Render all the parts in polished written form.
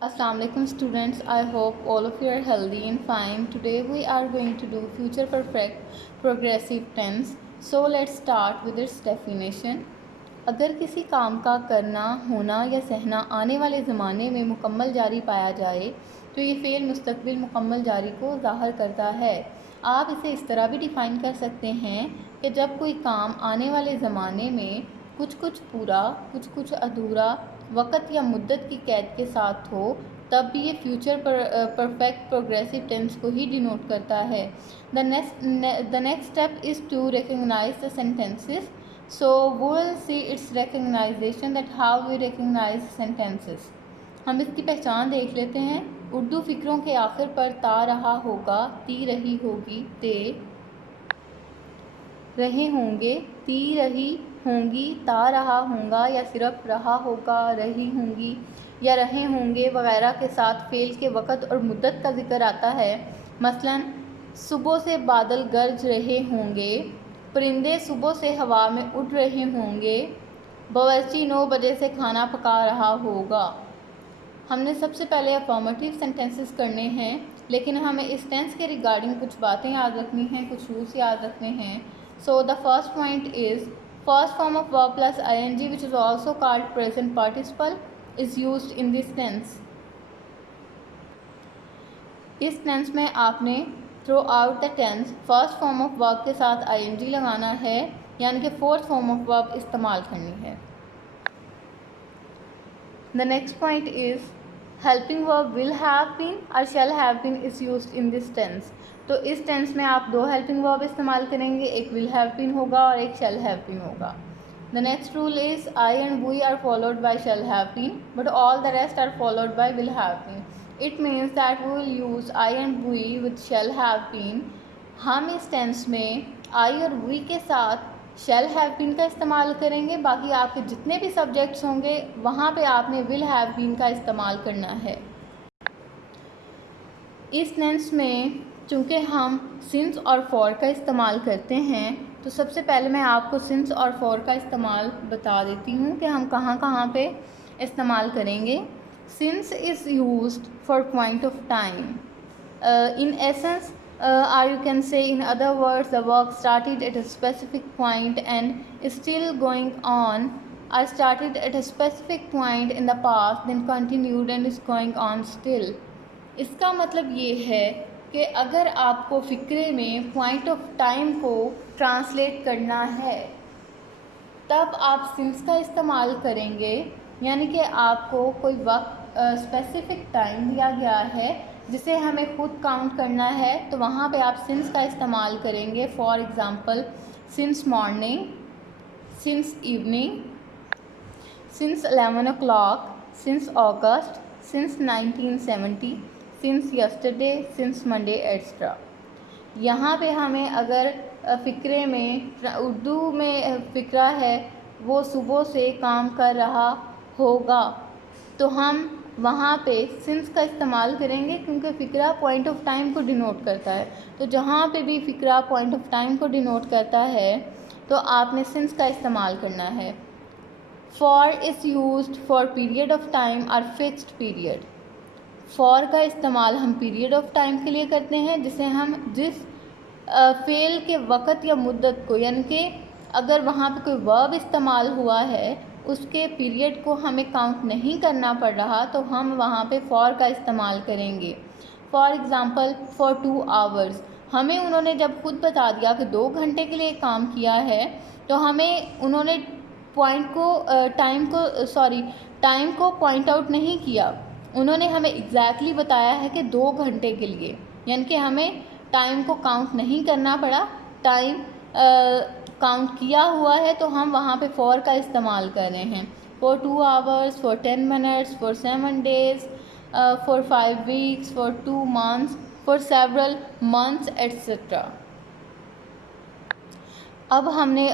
Assalamu alaikum students. I hope all of you are healthy and fine. Today we are going to do future perfect progressive tense. So let's start with its definition. अगर किसी काम का करना, होना या सहना आने वाले ज़माने में मुकम्मल जारी पाया जाए तो ये फ़ेल मुस्तक़बिल मुकम्मल जारी को ज़ाहिर करता है। आप इसे इस तरह भी डिफ़ाइन कर सकते हैं कि जब कोई काम आने वाले ज़माने में कुछ कुछ पूरा, कुछ कुछ अधूरा, वक़्त या मुद्दत की कैद के साथ हो, तब भी ये फ्यूचर परफेक्ट प्रोग्रेसिव टेंस को ही डिनोट करता है। The next step is to recognize the sentences. So we will see its recognition, that how we recognize sentences. हम इसकी पहचान देख लेते हैं। उर्दू फ़िक्रों के आखिर पर ता रहा होगा, ती रही होगी, ते रहे होंगे, ती रही होंगी, ता रहा होगा या सिर्फ रहा होगा, रही होंगी या रहे होंगे वगैरह के साथ फ़ेल के वक़्त और मुद्दत का ज़िक्र आता है। मसलन सुबह से बादल गरज रहे होंगे, परिंदे सुबह से हवा में उड़ रहे होंगे, बावर्ची 9 बजे से खाना पका रहा होगा। हमने सबसे पहले अफर्मेटिव सेंटेंसेस करने हैं, लेकिन हमें इस टेंस के रिगार्डिंग कुछ बातें याद रखनी हैं, कुछ रूल्स याद रखने हैं। So the first point is first form of verb plus ing which is also called present participle is used in this tense. इस टेंस में आपने throughout the tense first form of verb के साथ ing लगाना है, यानी कि fourth form of verb इस्तेमाल करनी है। The next point is helping verb will have been और shall have been is used in this tense. तो इस टेंस में आप दो हेल्पिंग वर्ब इस्तेमाल करेंगे, एक विल हैव बीन होगा और एक शैल हैव बीन होगा। The next rule is I and we are followed by shall have been but all the rest are followed by will have been. It means that we will use I and we with shall have been. हम इस tense में I और we के साथ shall have been का इस्तेमाल करेंगे। बाकी आपके जितने भी सब्जेक्ट्स होंगे वहाँ पे आपने will have been का इस्तेमाल करना है। इस टेंस में चूँकि हम since और for का इस्तेमाल करते हैं, तो सबसे पहले मैं आपको since और for का इस्तेमाल बता देती हूँ कि हम कहाँ कहाँ पे इस्तेमाल करेंगे। Since is used for point of time. In essence, or you can say in other words, the work started at a specific point and is still going on, or started at a specific point in the past, then continued and is going on still. इसका मतलब ये है कि अगर आपको फ़िक्रे में point of time को translate करना है, तब आप since का इस्तेमाल करेंगे, यानी कि आपको कोई वक्त स्पेसिफिक टाइम दिया गया है जिसे हमें खुद काउंट करना है, तो वहाँ पे आप सिंस का इस्तेमाल करेंगे। For example since morning, since evening, since 11 o'clock, since August, since 1970, since yesterday, since Monday extra. यहाँ पे हमें अगर फ़िक्रे में उर्दू में फ़िक्रा है वो सुबह से काम कर रहा होगा, तो हम वहाँ पे सिंस का इस्तेमाल करेंगे, क्योंकि फ़िक्रा पॉइंट ऑफ टाइम को डिनोट करता है। तो जहाँ पे भी फ़िक्रा पॉइंट ऑफ टाइम को डिनोट करता है तो आपने सिंस का इस्तेमाल करना है। For is used for period of time और फिक्स्ड पीरियड। फॉर का इस्तेमाल हम पीरियड ऑफ टाइम के लिए करते हैं, जिसे हम जिस फ़ेल के वक़्त या मुद्दत को, यानी कि अगर वहाँ पे कोई वर्ब इस्तेमाल हुआ है उसके पीरियड को हमें काउंट नहीं करना पड़ रहा, तो हम वहाँ पे फॉर का इस्तेमाल करेंगे। फॉर एग्ज़ाम्पल फॉर 2 hours, हमें उन्होंने जब खुद बता दिया कि 2 घंटे के लिए काम किया है, तो हमें उन्होंने टाइम को पॉइंट आउट नहीं किया। उन्होंने हमें एग्जैक्टली बताया है कि 2 घंटे के लिए, यानी कि हमें टाइम को काउंट नहीं करना पड़ा। टाइम काउंट किया हुआ है तो हम वहाँ पे फॉर का इस्तेमाल कर रहे हैं। For 2 hours, for 10 minutes, for 7 days, for 5 weeks, for 2 months, for several months etc. अब हमने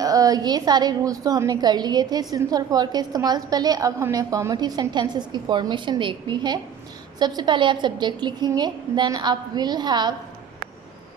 ये सारे रूल्स तो हमने कर लिए थे सिंस और फॉर के इस्तेमाल से पहले। अब हमने अफर्मेटिव सेंटेंसेस की फॉर्मेशन देखनी है। सबसे पहले आप सब्जेक्ट लिखेंगे, देन आप विल हैव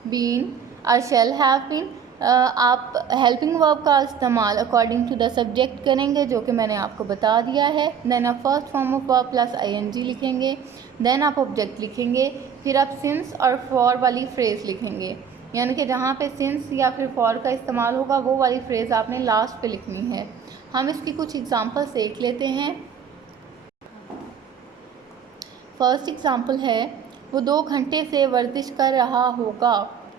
बीन और शैल हैव बीन, आप हेल्पिंग वर्ब का इस्तेमाल अकॉर्डिंग टू द सब्जेक्ट करेंगे, जो कि मैंने आपको बता दिया है। देन आप first form of verb plus ing लिखेंगे, देन आप ऑब्जेक्ट लिखेंगे, फिर आप सिंस और फॉर वाली फ्रेज़ लिखेंगे, यानी कि जहाँ पे सिंस या फिर फॉर का इस्तेमाल होगा वो वाली फ्रेज़ आपने लास्ट पे लिखनी है। हम इसकी कुछ एग्जांपल्स देख लेते हैं। फर्स्ट एग्जांपल है, वो 2 घंटे से वर्जिश कर रहा होगा।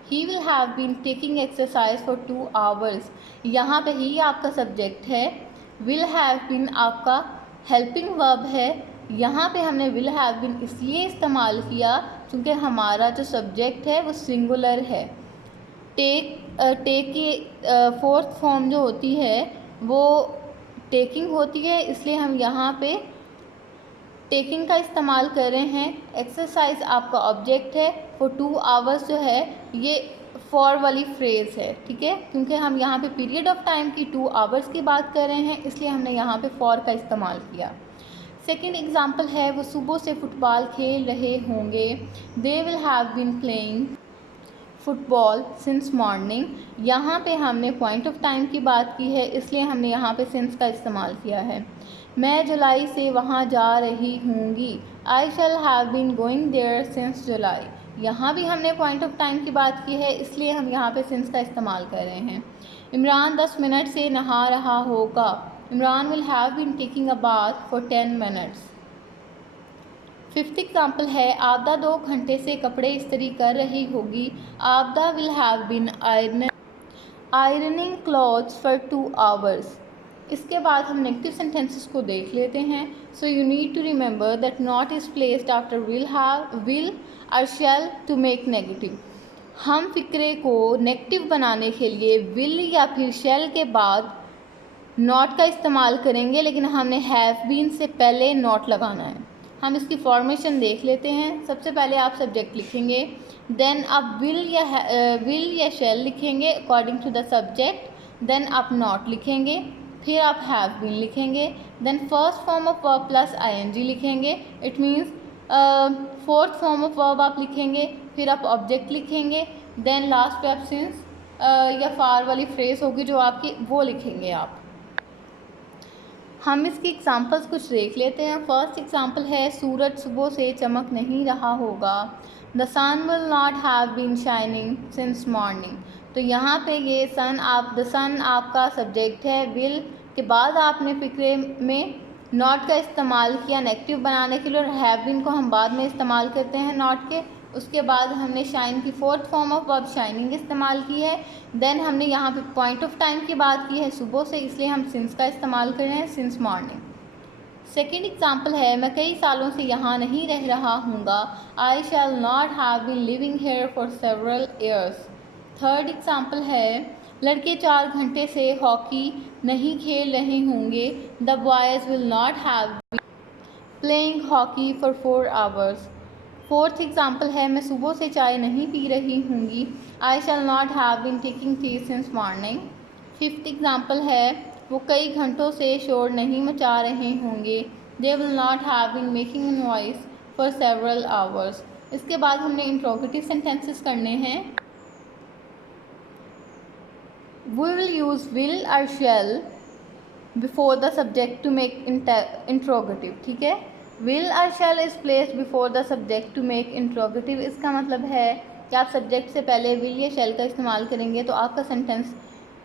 He will have been taking exercise for 2 hours। यहाँ पे ही आपका सब्जेक्ट है, will have been आपका हेल्पिंग वर्ब है। यहाँ पे हमने will have been इसलिए इस्तेमाल किया क्योंकि हमारा जो सब्जेक्ट है वो सिंगुलर है। टेक की फोर्थ फॉर्म जो होती है वो टेकिंग होती है, इसलिए हम यहाँ पे टेकिंग का इस्तेमाल कर रहे हैं। एक्सरसाइज आपका ऑब्जेक्ट है, फॉर 2 आवर्स जो है ये फॉर वाली फ्रेज़ है, ठीक है, क्योंकि हम यहाँ पे पीरियड ऑफ टाइम की 2 आवर्स की बात कर रहे हैं, इसलिए हमने यहाँ पे फॉर का इस्तेमाल किया। सेकेंड एग्जांपल है, वो सुबह से फुटबॉल खेल रहे होंगे। They will have been playing football since morning. यहाँ पे हमने पॉइंट ऑफ टाइम की बात की है, इसलिए हमने यहाँ पे सिंस का इस्तेमाल किया है। मैं जुलाई से वहाँ जा रही हूँगी। I shall have been going there since July. यहाँ भी हमने पॉइंट ऑफ टाइम की बात की है, इसलिए हम यहाँ पे सिंस का इस्तेमाल कर रहे हैं। इमरान 10 मिनट से नहा रहा होगा। Imran will have been taking a bath for 10 minutes. Fifth example है, आबदा 2 घंटे से कपड़े इस्त्री कर रही होगी। Abda will have been ironing clothes for 2 hours. इसके बाद हम नेगेटिव सेंटेंसेस को देख लेते हैं। So you need to remember that not is placed after will और शैल टू मेक नेगेटिव। हम फ़िक्रे को नेगेटिव बनाने के लिए विल या फिर शैल के बाद नॉट का इस्तेमाल करेंगे, लेकिन हमने हैव बीन से पहले नॉट लगाना है। हम इसकी फॉर्मेशन देख लेते हैं। सबसे पहले आप सब्जेक्ट लिखेंगे, देन आप विल या शैल लिखेंगे according to the subject, then आप नॉट लिखेंगे, फिर आप हैव बीन लिखेंगे, then first form of verb plus ing लिखेंगे। It means fourth form of verb आप लिखेंगे, फिर आप ऑब्जेक्ट लिखेंगे, देन लास्ट पे आप सिंस या फार वाली फ्रेज होगी जो आपकी, वो लिखेंगे आप। हम इसकी एग्जांपल्स कुछ देख लेते हैं। फर्स्ट एग्जांपल है, सूरज सुबह से चमक नहीं रहा होगा। The sun will not have been shining since morning. तो यहाँ पे ये द सन आपका सब्जेक्ट है। विल के बाद आपने फिक्रे में नॉट का इस्तेमाल किया नेगेटिव बनाने के लिए, और हैव बीन को हम बाद में इस्तेमाल करते हैं नॉट के। उसके बाद हमने शाइन की fourth form of verb shining इस्तेमाल की है। देन हमने यहाँ पे पॉइंट ऑफ टाइम की बात की है सुबह से, इसलिए हम सिंस का इस्तेमाल कर रहे हैं, सिंस मॉर्निंग। सेकेंड एग्जाम्पल है, मैं कई सालों से यहाँ नहीं रह रहा हूँगा। I shall not have been living here for several years. Third example है, लड़के 4 घंटे से हॉकी नहीं खेल रहे होंगे। The boys will not have been playing hockey for 4 hours. Fourth example है, मैं सुबह से चाय नहीं पी रही हूँगी। I shall not have been taking tea since morning. Fifth example है, वो कई घंटों से शोर नहीं मचा रहे होंगे। They will not have been making noise for several hours. इसके बाद हमने इंट्रोगेटिव सेंटेंसेस करने हैं। वी विल यूज़ विल और shall before the subject to make interrogative, ठीक है। विल और shall is placed before the subject to make interrogative. इसका मतलब है कि आप सब्जेक्ट से पहले विल या शैल का इस्तेमाल करेंगे तो आपका सेंटेंस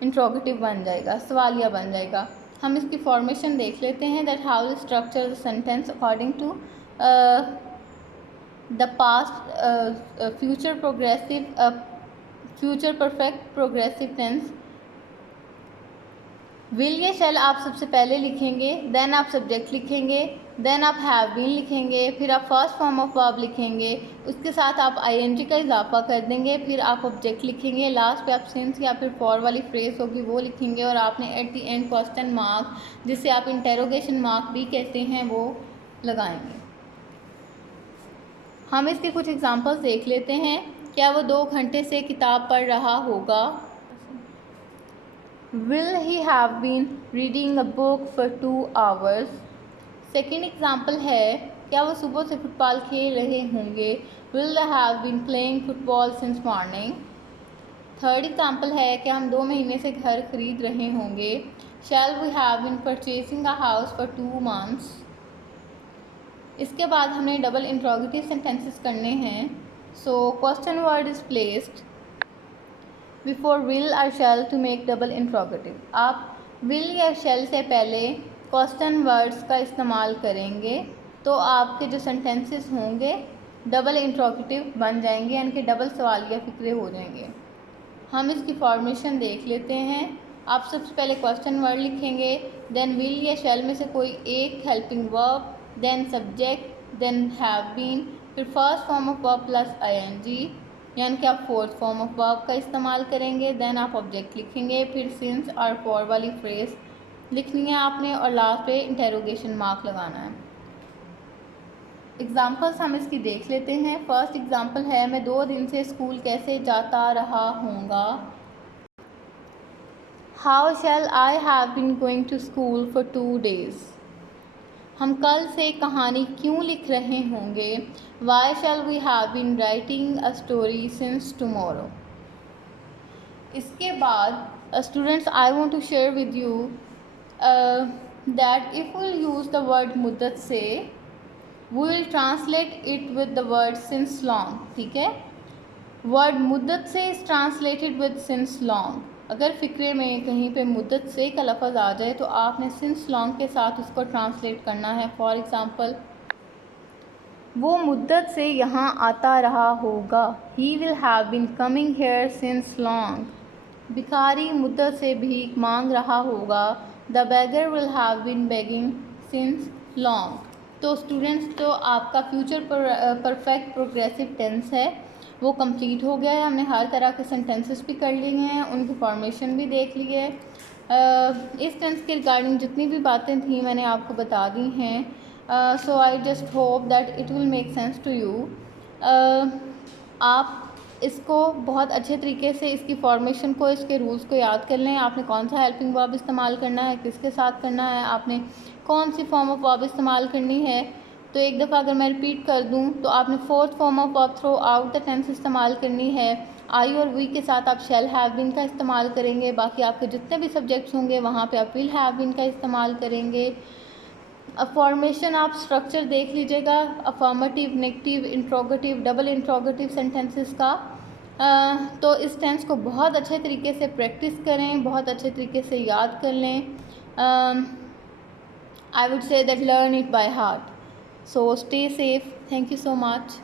इंट्रोगेटिव बन जाएगा, सवालिया बन जाएगा। हम इसकी फॉर्मेशन देख लेते हैं, that how to structure the sentence according to the past future perfect progressive tense. Will या शैल आप सबसे पहले लिखेंगे, देन आप सब्जेक्ट लिखेंगे, देन आप हैव बीन लिखेंगे, फिर आप फर्स्ट फॉर्म ऑफ वर्ब लिखेंगे, उसके साथ आप ing का इजाफा कर देंगे, फिर आप ऑब्जेक्ट लिखेंगे, लास्ट पे आप सिंस या फिर फॉर वाली फ्रेज होगी वो लिखेंगे, और आपने at the end question mark, जिसे आप इंटेरोगेशन मार्क भी कहते हैं, वो लगाएंगे। हम इसके कुछ एग्जांपल्स देख लेते हैं। क्या वो 2 घंटे से किताब पढ़ रहा होगा। Will he have been reading a book for 2 hours? Second example है, क्या वो सुबह से फुटबॉल खेल रहे होंगे। Will they have been playing football since morning? Third example है कि हम 2 महीने से घर खरीद रहे होंगे। Shall we have been purchasing a house for 2 months। इसके बाद हमने डबल इंट्रोगेटिव सेंटेंसेस करने हैं। So question word is placed before will और shall to make double interrogative. आप विल या शैल से पहले क्वेश्चन वर्ड्स का इस्तेमाल करेंगे तो आपके जो सेंटेंसेस होंगे डबल इंट्रोगेटिव बन जाएंगे, यानी कि डबल सवालिया फ़िक्रे हो जाएंगे। हम इसकी फॉर्मेशन देख लेते हैं। आप सबसे पहले क्वेश्चन वर्ड लिखेंगे, देन विल या शैल में से कोई एक helping verb, then subject, then have been, फिर first form of verb plus I N G, यानी कि आप फोर्थ फॉर्म ऑफ वर्ब का इस्तेमाल करेंगे। देन आप ऑब्जेक्ट लिखेंगे, फिर सिंस और फॉर वाली फ्रेज लिखनी है आपने, और लास्ट पे इंटेरोगेशन मार्क लगाना है। एग्ज़ाम्पल्स हम इसकी देख लेते हैं। फर्स्ट एग्ज़ाम्पल है, मैं 2 दिन से स्कूल कैसे जाता रहा हूँगा। How shall I have been going to school for 2 days। हम कल से कहानी क्यों लिख रहे होंगे। Why shall we have been writing a story since tomorrow. इसके बाद students I want to share with you that if will use the word मुद्दत से we will translate it with the word since long। ठीक है, word मुद्दत से is translated with since long। अगर फ़िक्रे में कहीं पे मुद्दत से का लफ्ज़ आ जाए तो आपने since long के साथ उसको ट्रांसलेट करना है। फॉर एग्ज़ाम्पल, वो मुद्दत से यहाँ आता रहा होगा। he will have been coming here since long। भिखारी मुद्दत से भीख मांग रहा होगा। the beggar will have been begging since long। तो स्टूडेंट्स, जो आपका फ्यूचर परफेक्ट प्रोग्रेसिव टेंस है वो कंप्लीट हो गया है। हमने हर तरह के सेंटेंसेस भी कर लिए हैं, उनकी फॉर्मेशन भी देख ली है। इस टेंस के रिगार्डिंग जितनी भी बातें थी मैंने आपको बता दी हैं। So I just hope that it will make sense to you. आप इसको बहुत अच्छे तरीके से इसकी फॉर्मेशन को, इसके रूल्स को याद कर लें। आपने कौन सा हेल्पिंग वर्ब इस्तेमाल करना है, किसके साथ करना है, आपने कौन सी फॉर्म ऑफ वर्ब इस्तेमाल करनी है। तो एक दफ़ा अगर मैं रिपीट कर दूं तो आपने fourth form of verb throughout the tense इस्तेमाल करनी है। आई और वी के साथ आप शैल हैव बीन का इस्तेमाल करेंगे। बाकी आपके जितने भी सब्जेक्ट्स होंगे वहाँ पे आप विल हैव बीन का इस्तेमाल करेंगे। अब फॉर्मेशन आप स्ट्रक्चर देख लीजिएगा, affirmative, negative, interrogative, double interrogative sentences का। तो इस टेंस को बहुत अच्छे तरीके से प्रैक्टिस करें, बहुत अच्छे तरीके से याद कर लें। I would say that learn it by heart. So stay safe. Thank you so much.